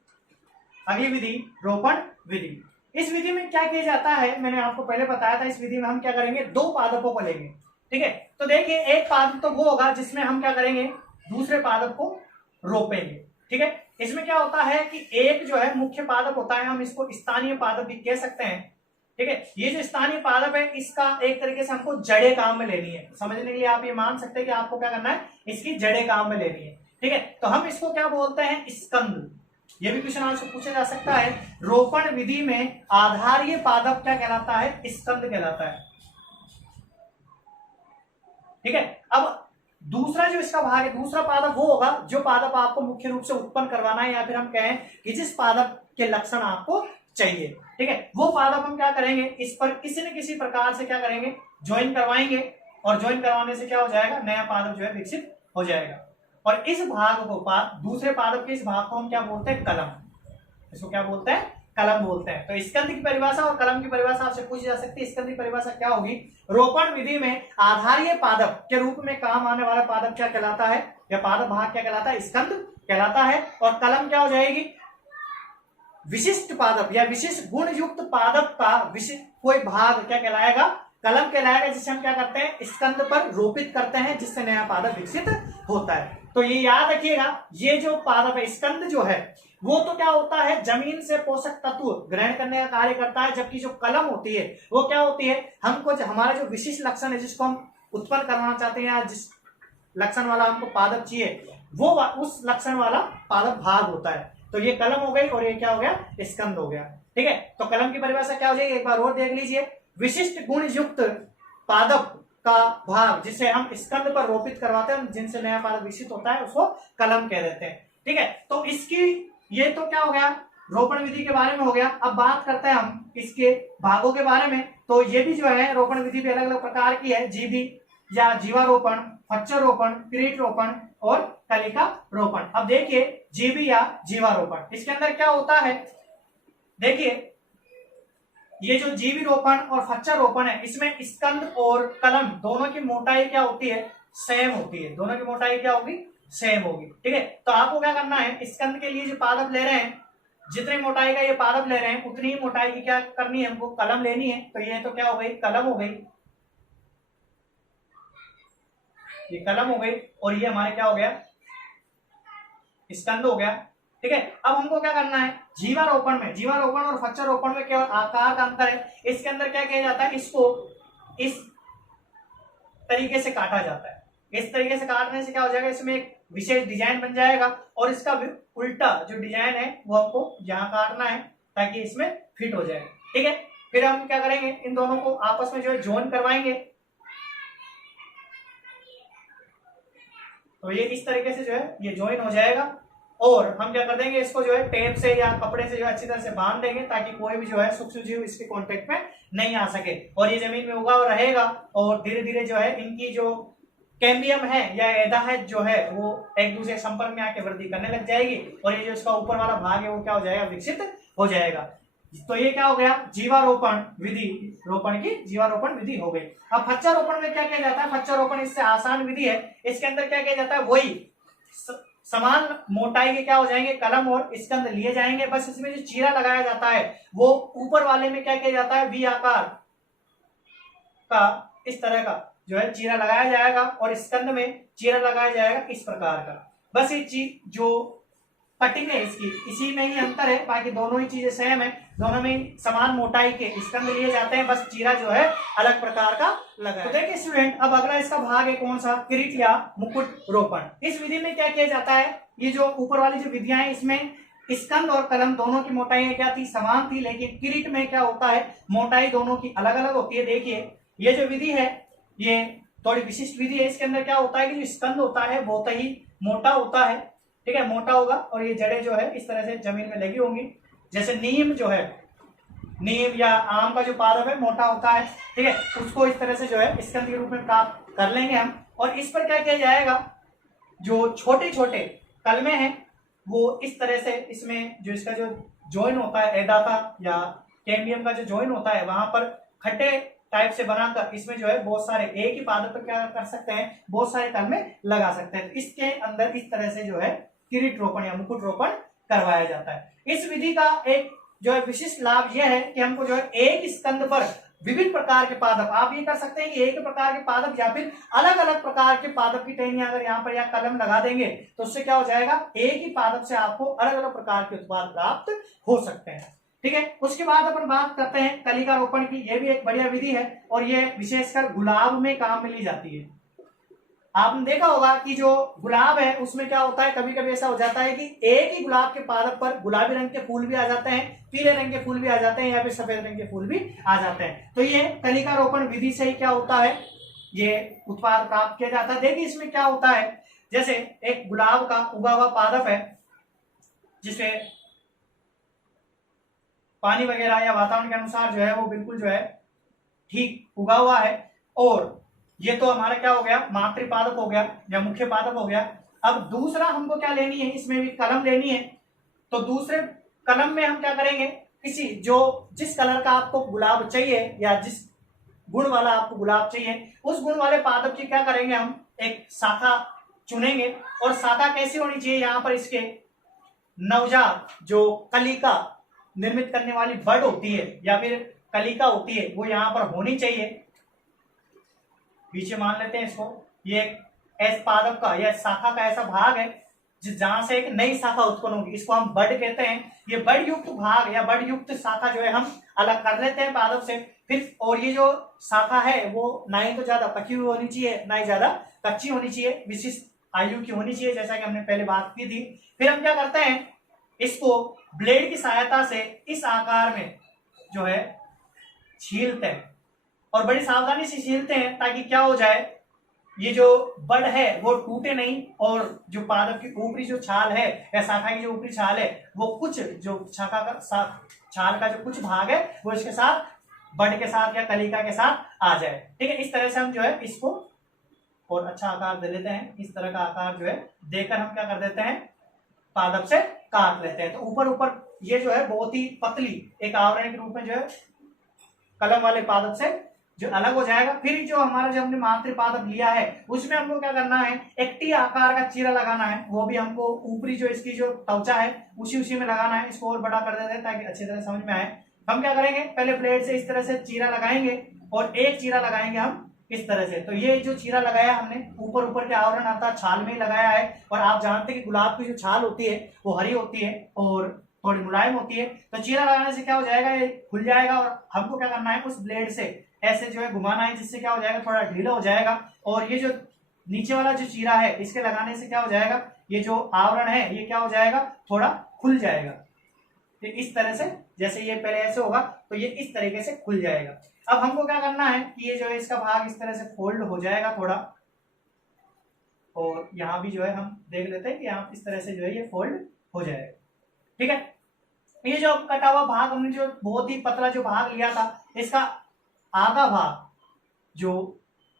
अगली विधि रोपण विधि। इस विधि में क्या किया जाता है, मैंने आपको पहले बताया था। इस विधि में हम क्या करेंगे, दो पादपों को लेंगे, ठीक है। तो देखिए एक पादप तो वो होगा जिसमें हम क्या करेंगे, दूसरे पादप को रोपेंगे, ठीक है। इसमें क्या होता है कि एक जो है मुख्य पादप होता है, हम इसको स्थानीय पादप भी कह सकते हैं, ठीक है। ये जो स्थानीय पादप है इसका एक तरीके से हमको जड़ें काम में लेनी है। समझने के लिए आप ये मान सकते हैं कि आपको क्या करना है, इसकी जड़ें काम में लेनी है, ठीक है। तो हम इसको क्या बोलते हैं, स्कंद। ये भी क्वेश्चन आपसे पूछा जा सकता है। रोपण विधि में आधारीय पादप क्या कहलाता है, स्कंद कहलाता है, ठीक है। अब दूसरा जो इसका भाग है, दूसरा पादप वो होगा जो पादप आपको मुख्य रूप से उत्पन्न करवाना है, या फिर हम कहें कि जिस पादप के लक्षण आपको चाहिए, ठीक है, वो पादप हम क्या करेंगे, इस पर किसी न किसी प्रकार से क्या करेंगे, ज्वाइन करवाएंगे। और ज्वाइन करवाने से क्या हो जाएगा, नया पादप जो है विकसित हो जाएगा। और इस भाग को दूसरे पादप के इस भाग को हम क्या बोलते हैं, कलम। इसको क्या बोलते हैं, कलम बोलते हैं। तो स्कंद की परिभाषा और कलम की परिभाषा आपसे पूछी जा सकती है। स्कंद की परिभाषा क्या होगी, रोपण विधि में आधारीय पादप के रूप में काम आने वाला पादप क्या कहलाता है, या पादप भाग क्या कहलाता है, स्कंद कहलाता है। और कलम क्या हो जाएगी, विशिष्ट पादप या विशिष्ट गुण युक्त पादप का विशिष्ट कोई भाग क्या कहलाएगा, कलम कहलाएगा, जिसे हम क्या करते हैं, स्कंद पर रोपित करते हैं, जिससे नया पादप विकसित होता है। तो ये याद रखिएगा, ये जो पादप है, स्कंद जो है, वो तो क्या होता है, जमीन से पोषक तत्व ग्रहण करने का कार्य करता है। जबकि जो कलम होती है वो क्या होती है, हमको हमारा जो विशिष्ट लक्षण है, जिसको हम उत्पन्न करवाना चाहते हैं, या जिस लक्षण वाला हमको पादप चाहिए, वो उस लक्षण वाला पादप भाग होता है। तो ये कलम हो गई और ये क्या हो गया, स्कंद हो गया, ठीक है। तो कलम की परिभाषा क्या हो जाएगी, एक बार और देख लीजिए, विशिष्ट गुण युक्त पादप का भाग जिसे हम स्कंद पर रोपित करवाते हैं, जिनसे नया पादप विकसित होता है, उसको कलम कह देते हैं, ठीक है। तो इसकी ये तो क्या हो गया, रोपण विधि के बारे में हो गया। अब बात करते हैं हम इसके भागों के बारे में। तो ये भी जो है रोपण विधि भी अलग अलग प्रकार की है, जीवी या जीवारोपण, फच्चर रोपण, क्रीट रोपण और कलिका रोपण। अब देखिए जीवी या जीवारोपण, इसके अंदर क्या होता है, देखिए ये जो जीवी रोपण और फच्चर रोपण है, इसमें स्कंद और कलम दोनों की मोटाई क्या होती है, सेम होती है। दोनों की मोटाई क्या होगी, सेम होगी, ठीक है। तो आपको क्या करना है, स्कंद के लिए जो पादप ले रहे हैं, जितनी मोटाई का ये पादप ले रहे हैं, उतनी ही मोटाई की क्या करनी है, हमको कलम लेनी है। तो ये तो क्या हो गई, कलम हो गई, ये कलम हो गई, और ये हमारे क्या हो गया, स्कंद हो गया, ठीक है। अब हमको क्या करना है, जीवारोपण में, जीवारोपण और फच्चर रोपण में केवल आकार का अंतर है। इसके अंदर क्या किया जाता है, इसको इस तरीके से काटा जाता है। इस तरीके से काटने से क्या हो जाएगा, इसमें एक विशेष डिजाइन बन जाएगा, और इसका उल्टा जो डिजाइन है वो हमको यहाँ काटना है ताकि इसमें फिट हो जाए, ठीक है। फिर हम क्या करेंगे, इन दोनों को आपस में जो है जॉइन करवाएंगे। तो ये इस तरीके से जो है ये जॉइन हो जाएगा, और हम क्या कर देंगे, इसको जो है टेप से या कपड़े से जो है अच्छी तरह से बांध देंगे, ताकि कोई भी जो है सूक्ष्म जीव इसके कांटेक्ट में नहीं आ सके, और ये जमीन में उगा और रहेगा। और धीरे धीरे जो है इनकी जो कैम्बियम है या एदा है जो है, वो एक दूसरे संपर्क में आके वृद्धि करने लग जाएगी, और ये जो इसका ऊपर वाला भाग है वो क्या हो जाएगा, विकसित हो जाएगा। तो ये क्या हो गया, जीवारोपण विधि, रोपण की जीवारोपण विधि हो गई। अब फच्चारोपण में क्या किया जाता है, फच्चारोपण इससे आसान विधि है। इसके अंदर क्या किया जाता है, वही समान मोटाई के क्या हो जाएंगे, कलम और स्कंद लिए जाएंगे। बस इसमें जो चीरा लगाया जाता है वो ऊपर वाले में क्या किया जाता है, वी आकार का इस तरह का जो है चीरा लगाया जाएगा, और स्कंद में चीरा लगाया जाएगा इस प्रकार का। बस ये चीज जो कटिंग है इसकी, इसी में ही अंतर है, बाकी दोनों ही चीजें सेम है। दोनों में समान मोटाई के स्कंद लिए जाते हैं, बस चीरा जो है अलग प्रकार का लगा है। तो देखिए स्टूडेंट, अब अगला इसका भाग है कौन सा, किरीट या मुकुट रोपण। इस विधि में क्या किया जाता है, ये जो ऊपर वाली जो विधियां हैं, इसमें स्कंद और कलम दोनों की मोटाई क्या थी, समान थी, लेकिन किरीट में क्या होता है, मोटाई दोनों की अलग अलग होती है। देखिए ये जो विधि है ये थोड़ी विशिष्ट विधि है। इसके अंदर क्या होता है कि जो स्कंद होता है बहुत ही मोटा होता है, ठीक है, मोटा होगा, और ये जड़ें जो है इस तरह से जमीन में लगी होंगी। जैसे नीम जो है, नीम या आम का जो पादप है मोटा होता है, ठीक है, उसको इस तरह से जो है स्कंद के रूप में प्राप्त कर लेंगे हम। और इस पर क्या किया जाएगा, जो छोटे छोटे कलमे हैं वो इस तरह से इसमें जो इसका जो जॉइन होता है एडाता या कैम्बियम का जो जॉइन होता है वहां पर खड्डे टाइप से बनाकर इसमें जो है बहुत सारे एक ही पादप पर क्या कर सकते हैं, बहुत सारे कलमे लगा सकते हैं। तो इसके अंदर इस तरह से जो है किरीट रोपण या मुकुट रोपण करवाया जाता है। इस विधि का एक जो है विशिष्ट लाभ यह है कि हमको जो है एक स्कंद पर विभिन्न प्रकार के पादप, आप ये कर सकते हैं कि एक प्रकार के पादप या फिर अलग अलग प्रकार के पादप की टहनियां अगर यहाँ पर या कलम लगा देंगे तो उससे क्या हो जाएगा, एक ही पादप से आपको अलग अलग प्रकार के उत्पाद प्राप्त हो सकते हैं। ठीक है, उसके बाद अपन बात करते हैं कलिका रोपण की। यह भी एक बढ़िया विधि है और यह विशेषकर गुलाब में काम में ली जाती है। आपने देखा होगा कि जो गुलाब है उसमें क्या होता है, कभी कभी ऐसा हो जाता है कि एक ही गुलाब के पादप पर गुलाबी रंग के फूल भी आ जाते हैं, पीले रंग के फूल भी आ जाते हैं या फिर सफेद रंग के फूल भी आ जाते हैं। तो ये कलिका रोपण विधि से ही क्या होता है, ये उत्पाद प्राप्त किया जाता है। देखिए इसमें क्या होता है, जैसे एक गुलाब का उगा हुआ पादप है जिसमें पानी वगैरह या वातावरण के अनुसार जो है वो बिल्कुल जो है ठीक उगा हुआ है, और ये तो हमारा क्या हो गया, मातृ पादप हो गया या मुख्य पादप हो गया। अब दूसरा हमको क्या लेनी है, इसमें भी कलम लेनी है। तो दूसरे कलम में हम क्या करेंगे, किसी जो जिस कलर का आपको गुलाब चाहिए या जिस गुण वाला आपको गुलाब चाहिए उस गुण वाले पादप की क्या करेंगे, हम एक शाखा चुनेंगे। और शाखा कैसी होनी चाहिए, यहाँ पर इसके नवजात जो कलिका निर्मित करने वाली बड होती है या फिर कलिका होती है वो यहाँ पर होनी चाहिए। पीछे मान लेते हैं इसको, ये एक पादप का या शाखा का ऐसा भाग है जहां से एक नई शाखा उत्पन्न होगी, इसको हम बड कहते हैं। ये बड युक्त भाग या बड युक्त शाखा जो है हम अलग कर लेते हैं पादप से फिर। और ये जो शाखा है वो ना ही तो ज्यादा पकी हुई होनी चाहिए ना ही ज्यादा कच्ची होनी चाहिए, विशिष्ट आयु की होनी चाहिए, जैसा कि हमने पहले बात की थी। फिर हम क्या करते हैं, इसको ब्लेड की सहायता से इस आकार में जो है छीलते हैं, और बड़ी सावधानी से छीलते हैं ताकि क्या हो जाए, ये जो बड है वो टूटे नहीं, और जो पादप की ऊपरी जो छाल है या शाखा की जो ऊपरी छाल है वो कुछ जो शाखा का छाल का जो कुछ भाग है वो इसके साथ बड के साथ या कलिका के साथ आ जाए। ठीक है, इस तरह से हम जो है इसको और अच्छा आकार दे देते हैं। इस तरह का आकार जो है देकर हम क्या कर देते हैं, पादप से काट लेते हैं। तो ऊपर ऊपर ये जो है बहुत ही पतली एक आवरण के रूप में जो है कलम वाले पादप से जो अलग हो जाएगा। फिर जो हमारा जो हमने मातृ पादप लिया है उसमें हमको क्या करना है, एक टी आकार का चीरा लगाना है, वो भी हमको ऊपरी जो इसकी जो त्वचा है उसी में लगाना है। इसको और बड़ा कर देते हैं ताकि अच्छी तरह समझ में आए। हम क्या करेंगे, पहले ब्लेड से इस तरह से चीरा लगाएंगे और एक चीरा लगाएंगे हम इस तरह से। तो ये जो चीरा लगाया हमने ऊपर के आवरण आता छाल में ही लगाया है, और आप जानते हैं कि गुलाब की जो छाल होती है वो हरी होती है और थोड़ी मुलायम होती है। तो चीरा लगाने से क्या हो जाएगा, ये खुल जाएगा, और हमको क्या करना है, उस ब्लेड से ऐसे जो है घुमाना है, जिससे क्या हो जाएगा, थोड़ा ढीला हो जाएगा। और ये जो नीचे वाला जो चीरा है इसके लगाने से क्या हो जाएगा, ये जो आवरण है ये क्या हो जाएगा, थोड़ा खुल जाएगा। तो इस तरह से जैसे ये पहले ऐसे होगा तो ये इस तरीके से खुल जाएगा। अब हमको क्या करना है कि ये जो है इसका भाग इस तरह से फोल्ड हो जाएगा थोड़ा, और यहाँ भी जो है हम देख लेते हैं कि यहाँ इस तरह से जो है ये फोल्ड हो जाएगा। ठीक है, ये जो कटा हुआ भाग हमने जो बहुत ही पतला जो भाग लिया था, इसका आधा भाग जो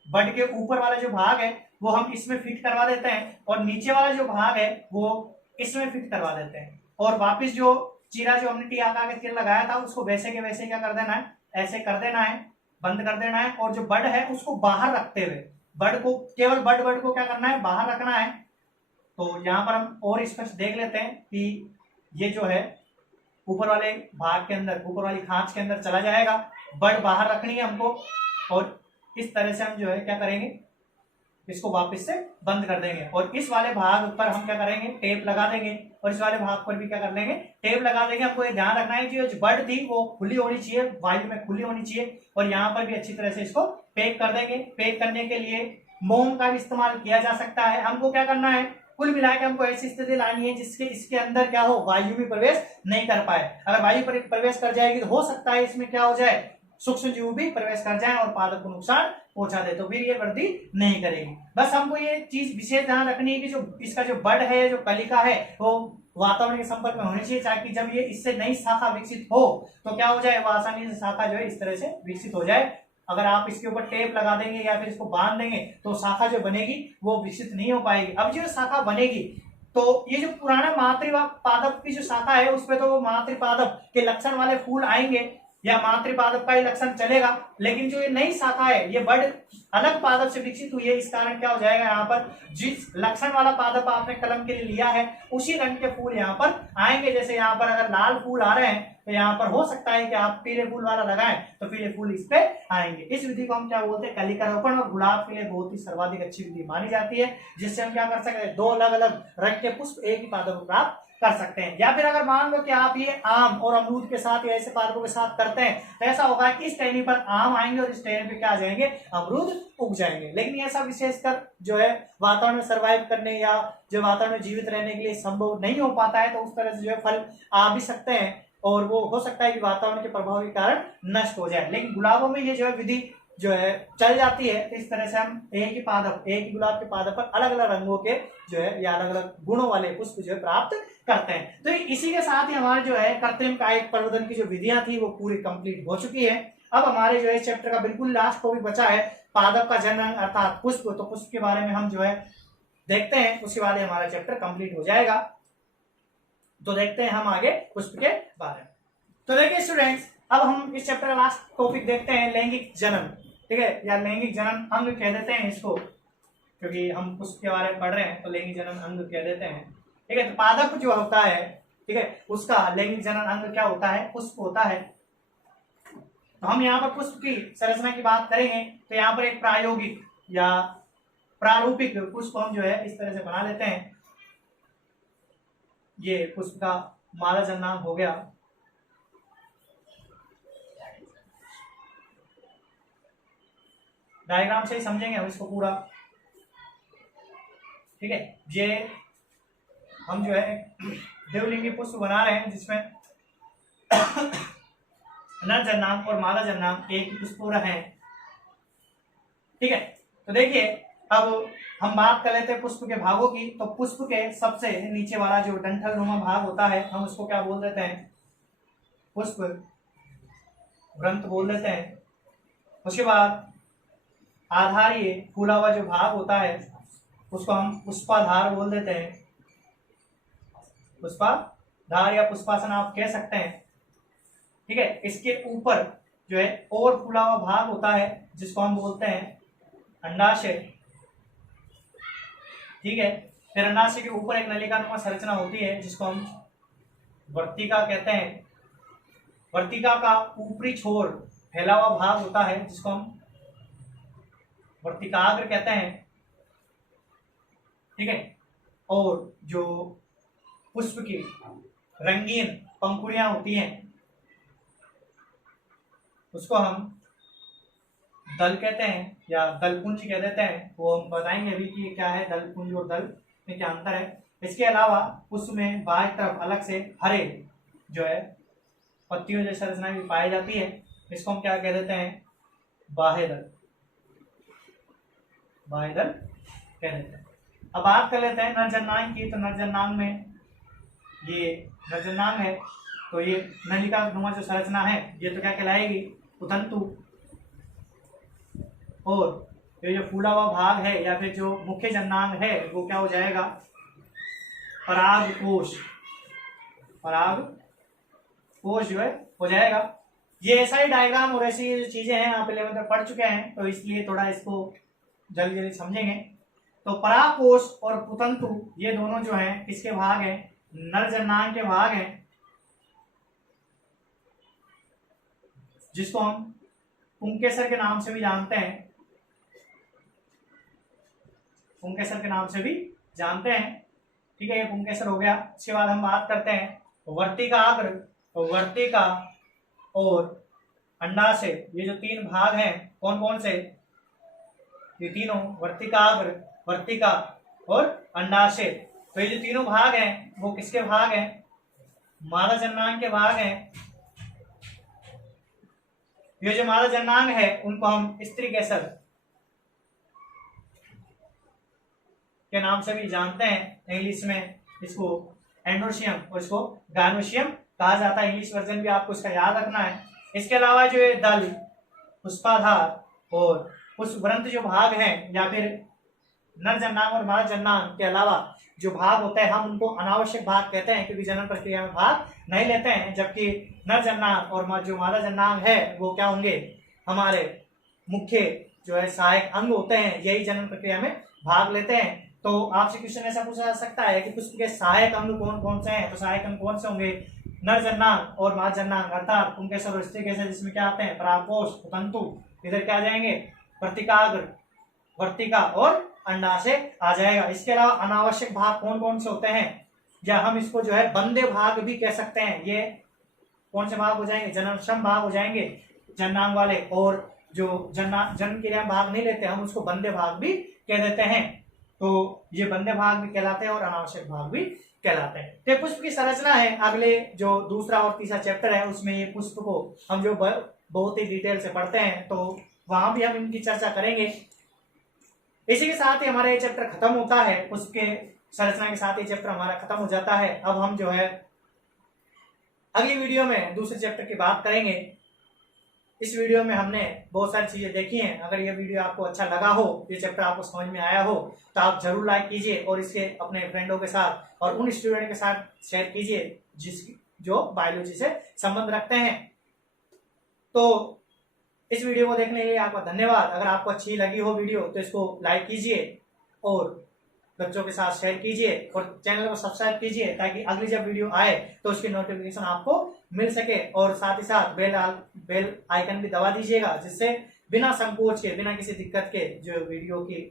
बड के ऊपर वाला जो भाग है वो हम इसमें फिट करवा देते हैं, और नीचे वाला जो भाग है वो इसमें फिट करवा देते हैं। और वापस जो चीरा जो हमने टी आकार का चीरा लगाया था उसको वैसे के वैसे क्या कर देना है, ऐसे कर देना है, बंद कर देना है। और जो बड है उसको बाहर रखते हुए, बड को केवल बड को क्या करना है, बाहर रखना है। तो यहाँ पर हम और स्पष्ट देख लेते हैं कि ये जो है ऊपर वाले भाग के अंदर, ऊपर वाली खांच के अंदर चला जाएगा, बड बाहर रखनी है हमको। और इस तरह से हम जो है क्या करेंगे, इसको वापस से बंद कर देंगे, और इस वाले भाग पर हम क्या करेंगे, टेप लगा देंगे, और इस वाले भाग पर भी क्या कर लेंगे, टेप लगा देंगे। हमको ये ध्यान रखना है कि जो बड थी वो खुली होनी चाहिए, वायु में खुली होनी चाहिए, और यहाँ पर भी अच्छी तरह से इसको पैक कर देंगे। पैक करने के लिए मोम का भी इस्तेमाल किया जा सकता है। हमको क्या करना है, कुल मिला के हमको ऐसी स्थिति लानी है जिसके इसके अंदर क्या हो, वायु भी प्रवेश नहीं कर पाए। अगर वायु प्रवेश कर जाएगी तो हो सकता है इसमें क्या हो जाए, सूक्ष्म जीव भी प्रवेश कर जाए और पादप को नुकसान पहुंचा दे, तो फिर ये वृद्धि नहीं करेगी। बस हमको ये चीज विशेष ध्यान रखनी है कि जो इसका जो बड है, जो कलिका है, वो वातावरण के संपर्क में होनी चाहिए, ताकि जब ये इससे नई शाखा विकसित हो तो क्या हो जाए, वो आसानी से शाखा जो है इस तरह से विकसित हो जाए। अगर आप इसके ऊपर टेप लगा देंगे या फिर इसको बांध देंगे तो शाखा जो बनेगी वो विकसित नहीं हो पाएगी। अब जो शाखा बनेगी तो ये जो पुराना मातृपादप की जो शाखा है उसपे तो वो मातृपादप के लक्षण वाले फूल आएंगे या मातृपादप का ही लक्षण चलेगा, लेकिन जो ये नई शाखा है ये बड़ अलग पादप से विकसित हुई है। इस कारण क्या हो जाएगा, यहाँ पर जिस लक्षण वाला पादप आपने कलम के लिए लिया है उसी रंग के फूल यहाँ पर आएंगे। जैसे यहाँ पर अगर लाल फूल आ रहे हैं तो यहाँ पर हो सकता है कि आप पीले फूल वाला लगाएं तो पीले फूल इस पे आएंगे। इस विधि को हम क्या बोलते हैं, कलिकारोपण, और गुलाब के लिए बहुत ही सर्वाधिक अच्छी विधि मानी जाती है, जिससे हम क्या कर सकते हैं, दो अलग अलग रंग के पुष्प एक ही पादप को प्राप्त कर सकते हैं। या फिर अगर मान लो कि आप ये आम और अमरूद के साथ या ऐसे पादपों के साथ करते हैं तो ऐसा होगा कि इस टहनी पर आम आएंगे और इस टहनी पे क्या आ जाएंगे, अमरूद उग जाएंगे। लेकिन ऐसा विशेषकर जो है वातावरण में सर्वाइव करने या जो वातावरण में जीवित रहने के लिए संभव नहीं हो पाता है, तो उस तरह से जो है फल आ भी सकते हैं और वो हो सकता है कि वातावरण के प्रभाव के कारण नष्ट हो जाए। लेकिन गुलाबों में ये जो है विधि जो है चल जाती है। इस तरह से हम एक ही पादप, एक ही गुलाब के पादप पर अलग अलग रंगों के जो है या अलग अलग गुणों वाले पुष्प जो है प्राप्त करते हैं। तो इसी के साथ ही हमारे जो है कृत्रिम कायिक प्रवर्धन की जो विधियां थी वो पूरी कंप्लीट हो चुकी है। अब हमारे जो है चैप्टर का बिल्कुल लास्ट टॉपिक बचा है पादप का जनन अर्थात पुष्प। तो पुष्प के बारे में हम जो है देखते हैं, उसके बाद हमारा चैप्टर कंप्लीट हो जाएगा। तो देखते हैं हम आगे पुष्प के बारे में। तो देखिए स्टूडेंट्स, अब हम इस चैप्टर का लास्ट टॉपिक देखते हैं लैंगिक जनन, ठीक है, या लैंगिक जनन अंग कह देते हैं इसको, क्योंकि हम पुष्प के बारे में पढ़ रहे हैं तो लैंगिक जनन अंग कह देते हैं, ठीक है। तो पादप जो होता है, ठीक है, उसका लैंगिक जनन अंग क्या होता है, पुष्प होता है। तो हम यहाँ पर पुष्प की संरचना की बात करेंगे तो यहाँ पर एक प्रायोगिक या प्रारूपिक पुष्प हम जो है इस तरह से बना लेते हैं। ये पुष्प का माला जन्मांग हो गया, डायग्राम से ही समझेंगे हम इसको पूरा, ठीक है। ये हम जो है देवलिंगी पुष्प बना रहे हैं जिसमें नर जन्मांग और मादा जन्मांग एक पुष्प रहे हैं, ठीक है। तो देखिए अब हम बात कर लेते हैं पुष्प के भागों की। तो पुष्प के सबसे नीचे वाला जो डंठल नुमा भाग होता है हम उसको क्या बोल देते हैं, पुष्प ग्रंथ बोल देते हैं। उसके बाद आधारीय फूला हुआ जो भाग होता है उसको हम पुष्पाधार बोल देते हैं, पुष्पाधार या पुष्पासन आप कह सकते हैं, ठीक है। इसके ऊपर जो है और फूला हुआ भाग होता है जिसको हम बोलते हैं अंडाशय, ठीक है। फिर अंडाशय के ऊपर एक नलिकानुमा संरचना होती है जिसको हम वर्तिका कहते हैं। वर्तिका का ऊपरी छोर फैला हुआ भाग होता है जिसको हम वर्तिकाग्र कहते हैं, ठीक है। और जो पुष्प की रंगीन पंखुड़ियां होती हैं उसको हम दल कहते हैं या दलपुंज कह देते हैं। वो हम बताएंगे अभी कि क्या है दलपुंज और दल में क्या अंतर है। इसके अलावा पुष्प में बाएं तरफ अलग से हरे जो है पत्तियों जैसी संरचना भी पाई जाती है, इसको हम क्या कह देते हैं, बाह्य दल, बाह्य दल कह देते हैं। अब बात कर लेते हैं नरजन्नांग की। तो नरजन्नांग में ये नरजन्नांग है तो ये नलिका नुमा जो संरचना है ये तो क्या कहलाएगी, उतंतु। और ये जो फूला हुआ भाग है या फिर जो मुख्य जन्नांग है वो क्या हो जाएगा, परागकोश, परागकोश जो है हो जाएगा। ये ऐसा ही डायग्राम और ऐसी जो चीजें हैं आप 11th में पढ़ चुके हैं तो इसलिए थोड़ा इसको जल्दी जल्दी समझेंगे। तो परागकोश और पुतंतु ये दोनों जो हैं किसके भाग हैं, नर जन्नांग के भाग हैं, जिसको हम पुंकेसर के नाम से भी जानते हैं, पुंकेसर के नाम से भी जानते हैं, ठीक है। ये पुंकेसर हो गया। इसके बाद हम बात करते हैं वर्तिकाग्र, तो वर्तिका और अंडाशय ये जो तीन भाग हैं कौन कौन से, ये तीनों वर्तिकाग्र, वर्तिका और अंडाशय, तो ये जो तीनों भाग हैं वो किसके भाग हैं? मादा जननांग के भाग हैं। ये जो मादा जननांग है उनको हम स्त्री केसर के नाम से भी जानते हैं। इंग्लिश में इसको एंड्रोशियम और इसको गायनोशियम कहा जाता है। इंग्लिश वर्जन भी आपको इसका याद रखना है। इसके अलावा जो ये दल, पुष्पाधार और पुष्पवृंत जो भाग हैं या फिर नर जननांग और मादा जननांग के अलावा जो भाग होते हैं हम उनको अनावश्यक भाग कहते हैं, क्योंकि जनन प्रक्रिया में भाग नहीं लेते हैं। जबकि नर जननांग और जो मादा जननांग है वो क्या होंगे? हमारे मुख्य जो है सहायक अंग होते हैं, यही जनन प्रक्रिया में भाग लेते हैं। तो आपसे क्वेश्चन ऐसा पूछा जा सकता है कि पुष्प के सहायक अंग कौन कौन से हैं? तो सहायक अंग कौन से होंगे? नर जननांग और मादा जननांग, अर्थात पुंकेसर और स्त्री केसर, जिसमें क्या आते हैं? परागकोश, तंतु, इधर क्या आ जाएंगे? प्रतिकाग्र, वर्तिका और अंडाशय आ जाएगा। इसके अलावा अनावश्यक भाग कौन कौन से होते हैं, या हम इसको जो है बंदे भाग भी कह सकते हैं। ये कौन से भाग हो जाएंगे? जननक्षम भाग हो जाएंगे जननांग वाले, और जो जन्म के लिए हम भाग नहीं लेते हम उसको बंदे भाग भी कह देते हैं। तो ये बंदे भाग भी कहलाते हैं और अनावश्यक भाग भी कहलाते हैं। तो पुष्प की संरचना है, अगले जो दूसरा और तीसरा चैप्टर है उसमें ये पुष्प को हम जो बहुत ही डिटेल से पढ़ते हैं, तो वहां भी हम इनकी चर्चा करेंगे। इसी के साथ ही हमारा ये चैप्टर खत्म होता है। पुष्प के संरचना के साथ ये चैप्टर हमारा खत्म हो जाता है। अब हम जो है अगली वीडियो में दूसरे चैप्टर की बात करेंगे। इस वीडियो में हमने बहुत सारी चीजें देखी हैं। अगर ये वीडियो आपको अच्छा लगा हो, ये चैप्टर आपको समझ में आया हो, तो आप जरूर लाइक कीजिए और इसके अपने फ्रेंडों के साथ और उन स्टूडेंट के साथ शेयर कीजिए जो बायोलॉजी से संबंध रखते हैं। तो इस वीडियो को देखने के लिए आपका धन्यवाद। अगर आपको अच्छी लगी हो वीडियो तो इसको लाइक कीजिए और बच्चों के साथ शेयर कीजिए और चैनल को सब्सक्राइब कीजिए, ताकि अगली जब वीडियो आए तो उसकी नोटिफिकेशन आपको मिल सके। और साथ ही साथ बेल आइकन भी दबा दीजिएगा, जिससे बिना संकोच के, बिना किसी दिक्कत के जो वीडियो की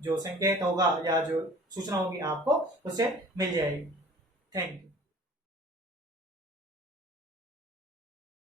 जो संकेत होगा या जो सूचना होगी आपको उससे मिल जाएगी। Thank you.